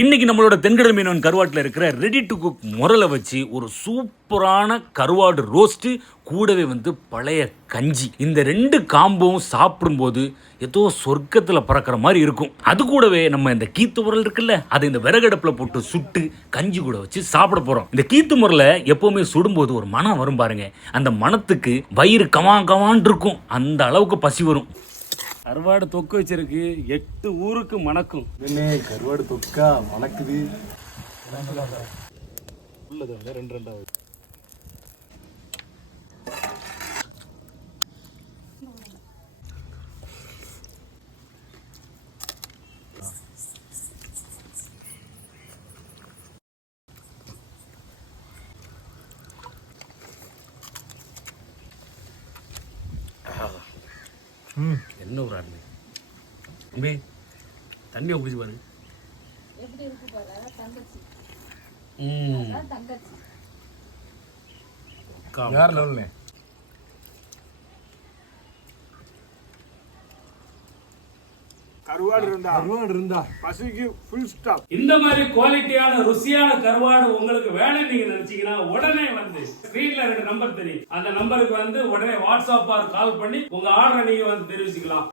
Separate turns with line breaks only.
இன்னைக்கு நம்மளோட தென்கடல் மீனவன் கருவாட்டில் இருக்கிற ரெடி டு குக் முரலை வச்சு ஒரு சூப்பரான கருவாடு ரோஸ்ட்டு கூடவே வந்து பழைய கஞ்சி. இந்த ரெண்டு காம்பவும் சாப்பிடும்போது ஏதோ சொர்க்கத்தில் பறக்கிற மாதிரி இருக்கும். அது கூடவே நம்ம இந்த கீத்து முரல் இருக்குல்ல அதை இந்த விறகடுப்பில் போட்டு சுட்டு கஞ்சி கூட வச்சு சாப்பிட போகிறோம் இந்த கீத்து முரலை எப்போவுமே சுடும்போது ஒரு மனம் வரும் பாருங்க. அந்த மனத்துக்கு வயிறு கமா கமான் இருக்கும். அந்த அளவுக்கு பசி வரும்.
கருவாடு தொக்கு வச்சிருக்கு. எட்டு ஊருக்கு மணக்கும்.
என்ன கருவாடு தொக்கா? மணக்குது. உள்ளது வந்து ரெண்டு ரெண்டாவது.
என்ன ஒரு அருமை. தம்பி தண்ணியை குடிச்சு பாரு.
எப்படி இருக்கு பாரு? அதான் தங்கச்சி.
ம்.
யார் லெவல்னே
கருவாடு இருந்தா?
கருவாடு இருந்தா?
பசிக்கு ஃபுல் ஸ்டாப்
இந்த மாதிரி குவாலிட்டியான ருசியான கருவாடு உங்களுக்கு வேணும்னு நீங்க நினைச்சீங்கன்னா உடனே வந்து ஸ்கிரீன்ல ரெண்டு நம்பர் தெரியும். அந்த நம்பருக்கு வந்து உடனே வாட்ஸ்அப் கால் பண்ணி உங்க ஆர்டரை நீங்க வந்து தெரிவிச்சுக்கலாம்